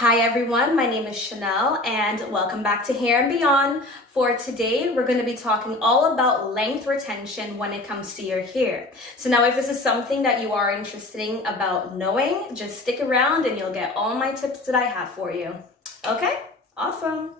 Hi everyone, my name is Chanel and welcome back to Hair and Beyond. For today, we're going to be talking all about length retention when it comes to your hair. So now if this is something that you are interested in about knowing, just stick around and you'll get all my tips that I have for you. Okay, awesome.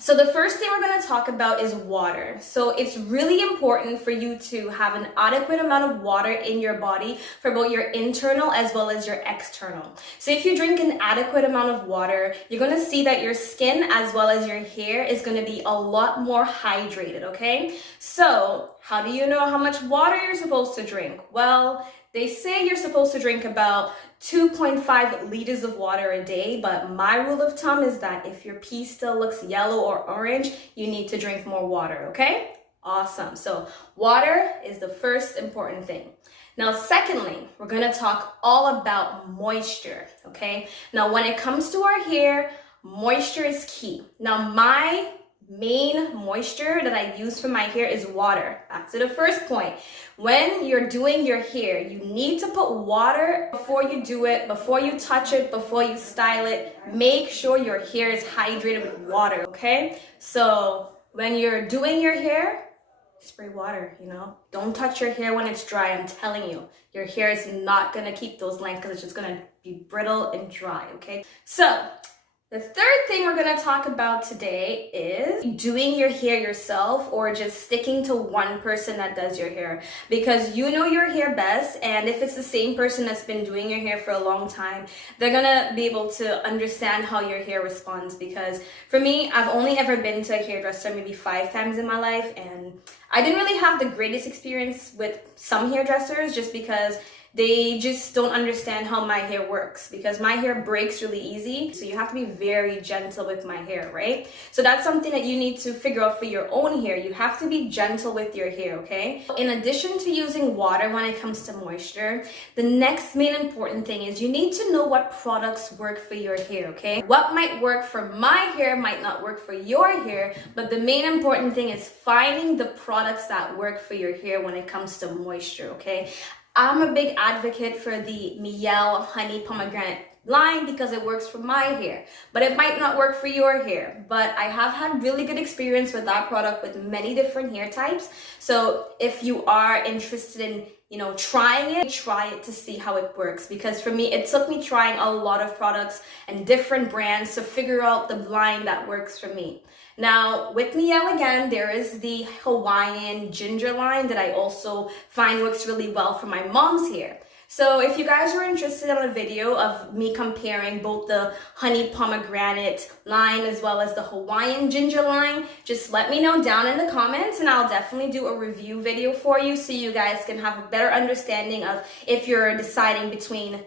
So the first thing we're going to talk about is water. So it's really important for you to have an adequate amount of water in your body for both your internal as well as your external. So if you drink an adequate amount of water, you're going to see that your skin as well as your hair is going to be a lot more hydrated, okay? So how do you know how much water you're supposed to drink? Well, they say you're supposed to drink about 2.5 liters of water a day, but my rule of thumb is that if your pee still looks yellow or orange, you need to drink more water, okay? Awesome. So water is the first important thing. Now, secondly, we're going to talk all about moisture, okay? Now, when it comes to our hair, moisture is key. Now, my main moisture that I use for my hair is water. Back to the first point. When you're doing your hair, you need to put water before you do it, before you touch it, before you style it. Make sure your hair is hydrated with water, okay? So when you're doing your hair, spray water, Don't touch your hair when it's dry. I'm telling you, your hair is not going to keep those lengths because it's just going to be brittle and dry, okay? So the third thing we're going to talk about today is doing your hair yourself or just sticking to one person that does your hair, because you know your hair best, and if it's the same person that's been doing your hair for a long time, they're going to be able to understand how your hair responds. Because for me, I've only ever been to a hairdresser maybe 5 times in my life, and I didn't really have the greatest experience with some hairdressers just because they just don't understand how my hair works, because my hair breaks really easy. So you have to be very gentle with my hair, right? So that's something that you need to figure out for your own hair. You have to be gentle with your hair, okay? In addition to using water when it comes to moisture, the next main important thing is you need to know what products work for your hair, okay? What might work for my hair might not work for your hair, but the main important thing is finding the products that work for your hair when it comes to moisture, okay? I'm a big advocate for the Miel Honey Pomegranate line because it works for my hair, but it might not work for your hair. But I have had really good experience with that product with many different hair types. So if you are interested in try it to see how it works, because for me, it took me trying a lot of products and different brands to figure out the line that works for me. Now, with Miel again, there is the Hawaiian ginger line that I also find works really well for my mom's hair. So if you guys are interested in a video of me comparing both the honey pomegranate line as well as the Hawaiian ginger line, just let me know down in the comments and I'll definitely do a review video for you so you guys can have a better understanding of if you're deciding between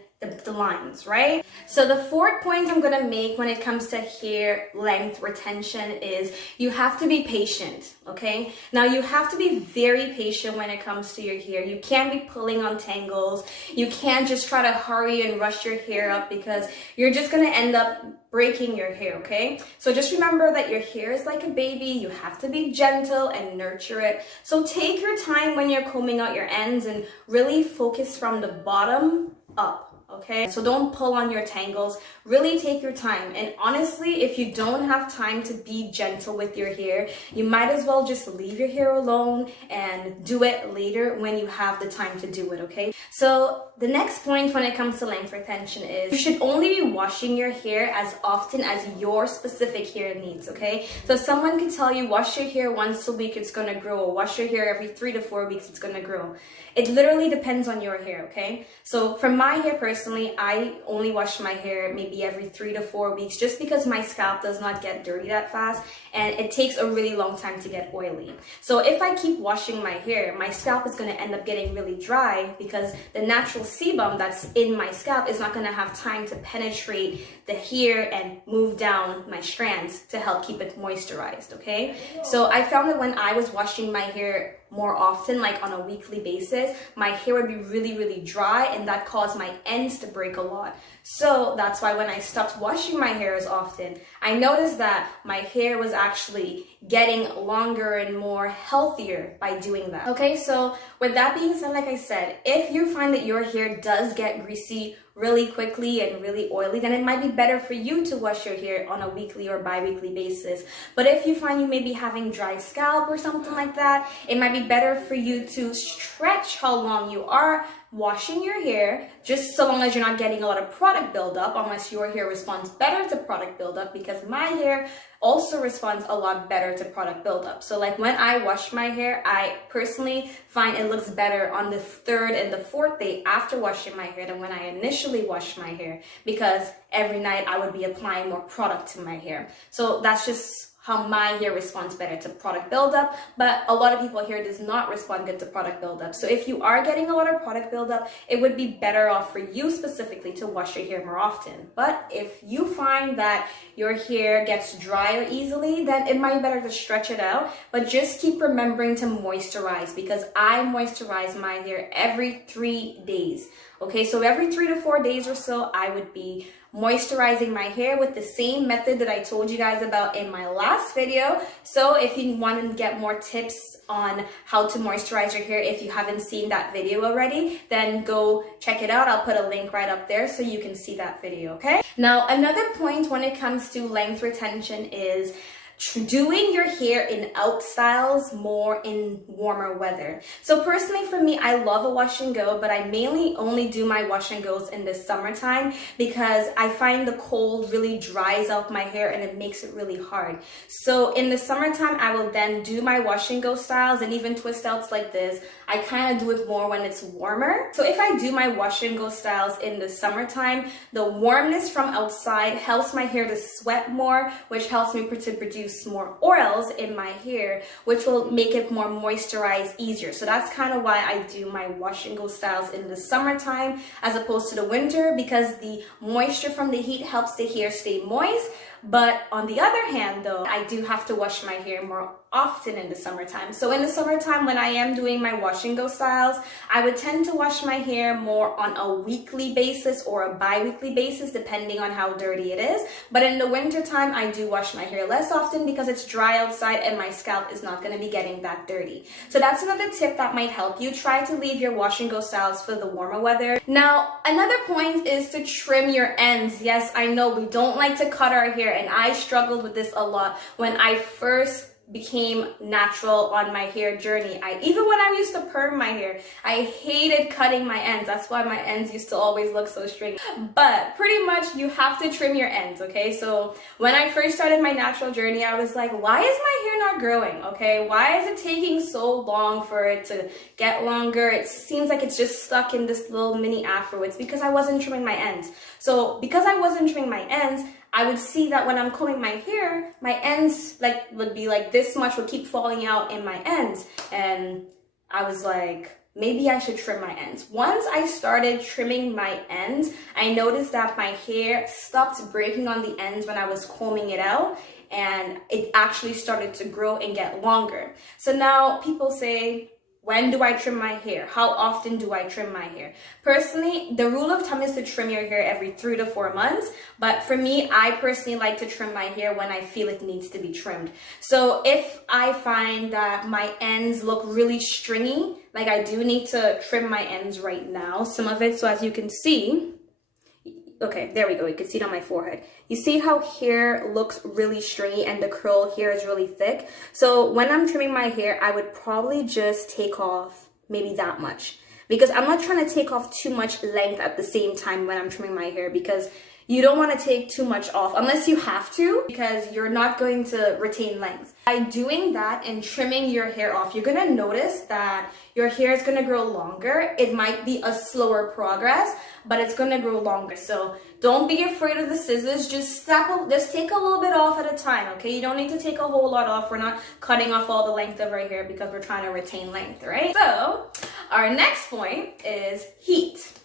the lines, right? So the fourth point I'm gonna make when it comes to hair length retention is you have to be patient, okay? Now you have to be very patient when it comes to your hair. You can't be pulling on tangles. You can't just try to hurry and rush your hair up because you're just gonna end up breaking your hair, okay? So just remember that your hair is like a baby. You have to be gentle and nurture it. So take your time when you're combing out your ends and really focus from the bottom up. Okay, so don't pull on your tangles. Really take your time. And honestly, if you don't have time to be gentle with your hair, you might as well just leave your hair alone and do it later when you have the time to do it, okay? So the next point when it comes to length retention is you should only be washing your hair as often as your specific hair needs, okay? So someone could tell you wash your hair once a week, it's gonna grow, or wash your hair every 3 to 4 weeks, it's gonna grow. It literally depends on your hair, okay? So for my hair personally, I only wash my hair maybe every 3 to 4 weeks just because my scalp does not get dirty that fast and it takes a really long time to get oily. So if I keep washing my hair, my scalp is gonna end up getting really dry because the natural sebum that's in my scalp is not gonna have time to penetrate the hair and move down my strands to help keep it moisturized, okay? So I found that when I was washing my hair more often, like on a weekly basis, my hair would be really, really dry, and that caused my ends to break a lot. So that's why when I stopped washing my hair as often, I noticed that my hair was actually getting longer and more healthier by doing that. Okay, so with that being said, like I said, if you find that your hair does get greasy really quickly and really oily, then it might be better for you to wash your hair on a weekly or bi-weekly basis. But if you find you may be having dry scalp or something like that, it might be better for you to stretch how long you are washing your hair, just so long as you're not getting a lot of product buildup, unless your hair responds better to product buildup, because my hair also responds a lot better to product buildup. So like when I wash my hair, I personally find it looks better on the 3rd and the 4th day after washing my hair than when I initially washed my hair, because every night I would be applying more product to my hair. So that's just how my hair responds better to product buildup, but a lot of people here does not respond good to product buildup. So if you are getting a lot of product buildup, it would be better off for you specifically to wash your hair more often. But if you find that your hair gets drier easily, then it might be better to stretch it out, but just keep remembering to moisturize, because I moisturize my hair every 3 days. Okay, so every 3 to 4 days or so, I would be moisturizing my hair with the same method that I told you guys about in my last video. So if you want to get more tips on how to moisturize your hair, if you haven't seen that video already, then go check it out. I'll put a link right up there so you can see that video, okay? Now, another point when it comes to length retention is doing your hair in out styles more in warmer weather. So personally for me, I love a wash and go, but I mainly only do my wash and goes in the summertime, because I find the cold really dries out my hair and it makes it really hard. So in the summertime, I will then do my wash and go styles, and even twist outs like this. I kind of do it more when it's warmer. So if I do my wash and go styles in the summertime, the warmness from outside helps my hair to sweat more, which helps me to produce more oils in my hair, which will make it more moisturized easier. So that's kind of why I do my wash and go styles in the summertime as opposed to the winter, because the moisture from the heat helps the hair stay moist. But on the other hand though, I do have to wash my hair more often in the summertime. So in the summertime, when I am doing my wash and go styles, I would tend to wash my hair more on a weekly basis or a bi-weekly basis, depending on how dirty it is. But in the winter time, I do wash my hair less often because it's dry outside and my scalp is not going to be getting that dirty. So that's another tip that might help you. Try to leave your wash and go styles for the warmer weather. Now, another point is to trim your ends. Yes, I know we don't like to cut our hair, and I struggled with this a lot when I first became natural on my hair journey. Even when I used to perm my hair, I hated cutting my ends. That's why my ends used to always look so straight. But pretty much you have to trim your ends, okay? So when I first started my natural journey, I was like, why is my hair not growing, okay? Why is it taking so long for it to get longer? It seems like it's just stuck in this little mini afro. It's because I wasn't trimming my ends. So because I wasn't trimming my ends, I would see that when I'm combing my hair, my ends would be like this much, would keep falling out in my ends. And I was like, maybe I should trim my ends. Once I started trimming my ends, I noticed that my hair stopped breaking on the ends when I was combing it out, and it actually started to grow and get longer. So now people say, when do I trim my hair? How often do I trim my hair? Personally, the rule of thumb is to trim your hair every 3 to 4 months. But for me, I personally like to trim my hair when I feel it needs to be trimmed. So if I find that my ends look really stringy, like I do need to trim my ends right now, some of it. So as you can see, okay, there we go. You can see it on my forehead. You see how hair looks really stringy and the curl here is really thick. So when I'm trimming my hair, I would probably just take off maybe that much, because I'm not trying to take off too much length at the same time when I'm trimming my hair, because you don't want to take too much off unless you have to, because you're not going to retain length. By doing that and trimming your hair off, you're going to notice that your hair is going to grow longer. It might be a slower progress, but it's going to grow longer. So don't be afraid of the scissors. Just take a little bit off at a time, okay? You don't need to take a whole lot off. We're not cutting off all the length of our hair because we're trying to retain length, right? So our next point is heat.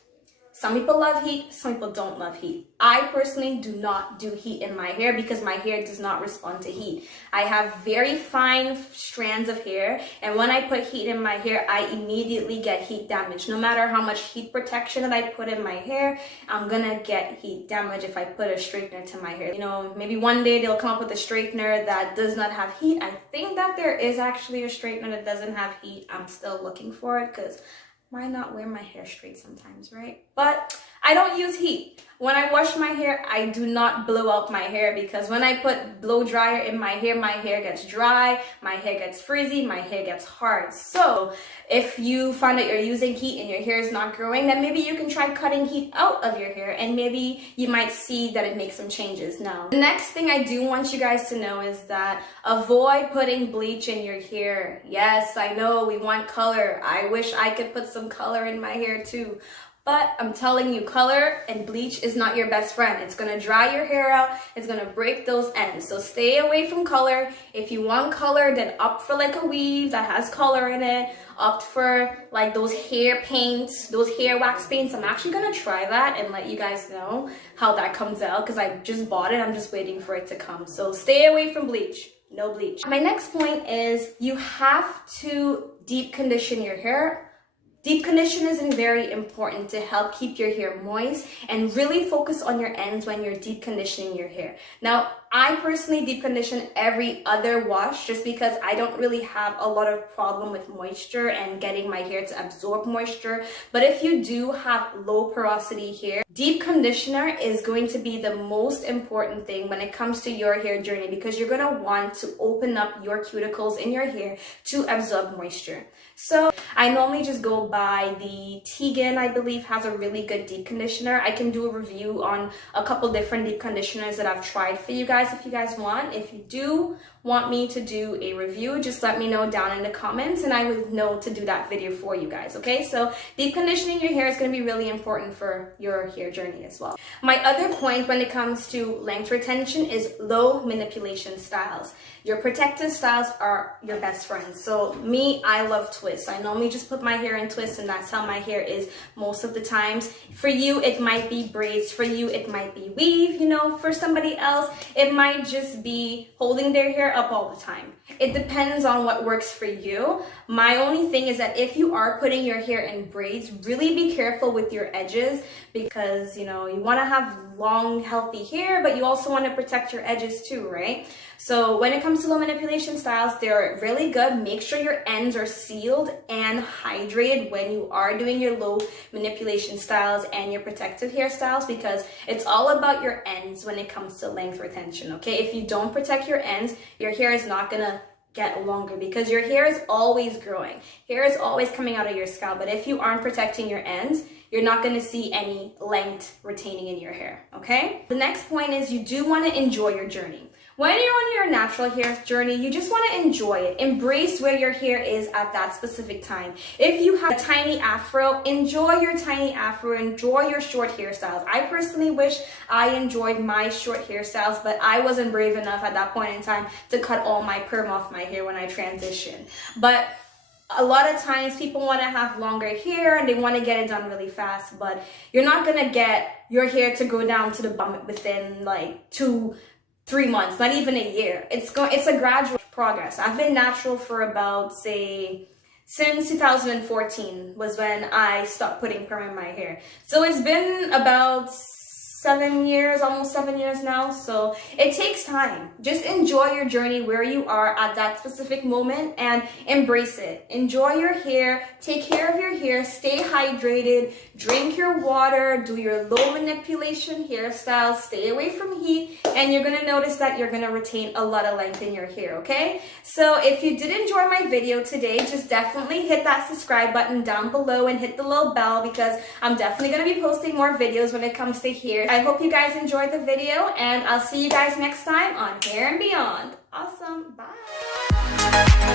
Some people love heat, some people don't love heat. I personally do not do heat in my hair because my hair does not respond to heat. I have very fine strands of hair, and when I put heat in my hair, I immediately get heat damage. No matter how much heat protection that I put in my hair, I'm gonna get heat damage if I put a straightener to my hair. You know, maybe one day they'll come up with a straightener that does not have heat. I think that there is actually a straightener that doesn't have heat. I'm still looking for it because why not wear my hair straight sometimes, right? But I don't use heat. When I wash my hair, I do not blow out my hair because when I put blow dryer in my hair gets dry, my hair gets frizzy, my hair gets hard. So if you find that you're using heat and your hair is not growing, then maybe you can try cutting heat out of your hair and maybe you might see that it makes some changes. Now, the next thing I do want you guys to know is that avoid putting bleach in your hair. Yes, I know we want color. I wish I could put some color in my hair too. But I'm telling you, color and bleach is not your best friend. It's gonna dry your hair out. It's gonna break those ends. So stay away from color. If you want color, then opt for like a weave that has color in it. Opt for like those hair paints, those hair wax paints. I'm actually gonna try that and let you guys know how that comes out because I just bought it. I'm just waiting for it to come. So stay away from bleach. No bleach. My next point is you have to deep condition your hair. Deep condition is very important to help keep your hair moist and really focus on your ends when you're deep conditioning your hair. Now, I personally deep condition every other wash just because I don't really have a lot of problem with moisture and getting my hair to absorb moisture. But if you do have low porosity hair, deep conditioner is going to be the most important thing when it comes to your hair journey because you're going to want to open up your cuticles in your hair to absorb moisture. So I normally just go by the Tegan, I believe, has a really good deep conditioner. I can do a review on a couple different deep conditioners that I've tried for you guys if you guys want. If you do want me to do a review, just let me know down in the comments and I will know to do that video for you guys, okay? So deep conditioning your hair is going to be really important for your hair journey as well. My other point when it comes to length retention is low manipulation styles. Your protective styles are your best friends. So me, I love twists. I normally just put my hair in twists and that's how my hair is most of the times. For you, it might be braids. For you, it might be weave. You know, for somebody else, it might just be holding their hair up all the time. It depends on what works for you. My only thing is that if you are putting your hair in braids, really be careful with your edges because, you know, you want to have long, healthy hair, but you also want to protect your edges too, right? So when it comes to low manipulation styles, they're really good. Make sure your ends are sealed and hydrated when you are doing your low manipulation styles and your protective hairstyles because it's all about your ends when it comes to length retention, okay? If you don't protect your ends, your hair is not gonna get longer because your hair is always growing. Hair is always coming out of your scalp, but if you aren't protecting your ends, you're not going to see any length retaining in your hair, okay? The next point is you do want to enjoy your journey. When you're on your natural hair journey, you just want to enjoy it. Embrace where your hair is at that specific time. If you have a tiny afro, enjoy your tiny afro, enjoy your short hairstyles. I personally wish I enjoyed my short hairstyles, but I wasn't brave enough at that point in time to cut all my perm off my hair when I transitioned. But a lot of times people want to have longer hair and they want to get it done really fast, but you're not going to get your hair to go down to the bottom within like 2-3 months, not even a year. It's a gradual progress. I've been natural for about, say, since 2014 was when I stopped putting perm in my hair. So it's been about 7 years, almost 7 years now. So it takes time. Just enjoy your journey where you are at that specific moment and embrace it. Enjoy your hair, take care of your hair, stay hydrated, drink your water, do your low manipulation hairstyle, stay away from heat, and you're gonna notice that you're gonna retain a lot of length in your hair, okay? So if you did enjoy my video today, just definitely hit that subscribe button down below and hit the little bell because I'm definitely gonna be posting more videos when it comes to hair. I hope you guys enjoyed the video and I'll see you guys next time on Hair and Beyond. Awesome, bye.